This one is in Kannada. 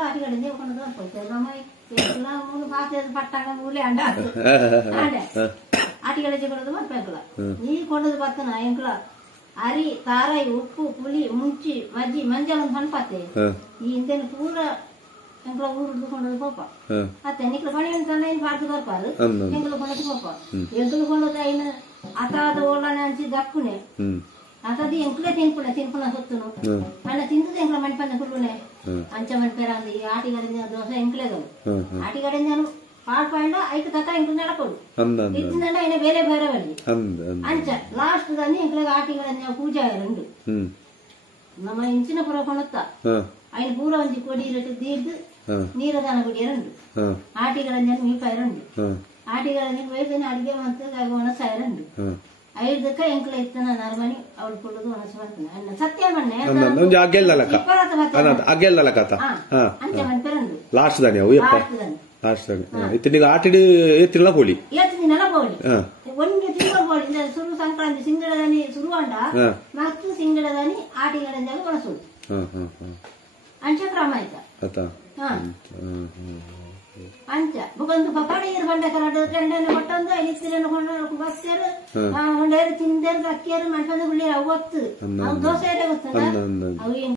ಎಂಕ್ಲ ಆಟಿ ಕಡೆ ಕೊಂಡು ಹೋಗ್ತೇವೆ ನಮ್ಮ ಎಂಕ್ಲ ಪಾತ್ರ ಪಟ್ಟಂಗ ಮೂಲೆ ಅಂಡ ಅಂಡೆ ಆಟಿ ಕಡೆ ಕೊಡೋದು ಬರ್ಬೇಕಲ್ಲ ನೀ ಕೊಂಡದು ಬರ್ತನ ಎಂಕ್ಲ ಅರಿ ತಾರಾಯಿ ಉಪ್ಪು ಪುಳಿ ಮುಂಚಿ ಮಜ್ಜಿ ಮಂಜಾಲ ಒಂದು ಹಣ್ಪಾತೆ ಈ ಹಿಂದೆ ಪೂರ ಎಂಕ್ಲ ಊರು ಹಿಡ್ದುಕೊಂಡದು ಪಾಪ ಮತ್ತೆ ನಿಕ್ಲ ಬಣಿ ಅಂತ ಏನು ಪಾಡ್ದು ಬರ್ಪಾರು ಎಂಕ್ಲ ಕೊಂಡದು ಪಾಪ ಎಂಕ್ಲ ಕೊಂಡದ ಇನ್ನು ಅತಾದ ಓಲಾನೆ ಅನ್ಸಿ ದಕ್ಕುನೆ ಅತದಿ ಎಂಕ್ಲೆ ತಿನ್ಪುಣ ಹೊತ್ತುನು ಅನ್ನ ತಿಂದದ ಎಂಕ್ಲ ಮಣಿಪನ್ನ ಹುಡುನೆ ಅಂಚ ಮಣಿಪೇರ ಅಂದಿ ಆಟಿಗಡೆ ದೋಸೆ ಎಂಕ್ಲೆಗಳು ಆಟಿಗಡೆ ನಾನು ಪಾಡ್ಪಾಂಡ ಐದು ತಕ ಎಂಕ್ಲು ನಡಕೊಡು ಇದ್ದಿಂದ ಏನ ಬೇರೆ ಬೇರೆ ಬಲ್ಲಿ ಅಂಚ ಲಾಸ್ಟ್ ದಾನಿ ಎಂಕ್ಲೆಗೆ ಆಟಿಗಡೆ ಪೂಜಾ ಎರಡು ನಮ್ಮ ಇಂಚಿನ ಪುರ ಕೊಣತ್ತ ఆయన పూర ಒಂಜಿ ಕೊಡಿ ಇರಟ್ಟು ದೀರ್ದು ನೀರದಾನ ಕೊಡಿ ಎರಡು ಆಟಿಗಳನ್ನು ಮೀಪ ಎರಡು ಆಟಿಗಳನ್ನು ವೈದ್ಯನ ಅಡಿಗೆ ಮತ್ತು ಒಣಸ ಎರಡು ಐದಕ್ಕ ಎಂಕ್ಲ ಇತ್ತನ ನರ್ಮನಿ ಅವಳು ಕೊಡೋದು ಒಣಸ ಮಾಡ್ತಾನೆ ಸತ್ಯ ಮಣ್ಣೆ ಅಂಚೆ ಮನ್ಪೆರಂಡು ಲಾಸ್ಟ್ ದಾನಿ ಅವು ಲಾಸ್ಟ್ ದಾನಿ ಇತ್ತಿನ ಆಟಿಡಿ ಎತ್ತಿನ ಕೋಳಿ ಎತ್ತಿನ ಕೋಳಿ ಒಂದು ತಿಂಗಳ ಕೋಳಿ ಸುರು ಸಂಕ್ರಾಂತಿ ಸಿಂಗಡದಾನಿ ಶುರುವಾಂಡ ಮತ್ತು ಸಿಂಗಡದಾನಿ ಆಟಿಗಳಿಂದ ಒಣಸುದು ಅಂಚ ಕ್ರಮ ಆಯ್ತಾ ಅಂಚ ಒಂದು ಪಪಾಡಿ ಬಂಡ ಕರಾಡು ರೆಂಡನ್ನು ಕೊಟ್ಟೊಂದು ಐದು ಬಸ್ಸೇರು ಹೊಂಡೇರು ತಿಂದೇರು ಅಕ್ಕಿಯರು ಮಣ್ಪಂದು ಹುಳ್ಳಿ ಅವತ್ತು ಅವು ದೋಸೆ ಗೊತ್ತಲ್ಲ ಅವು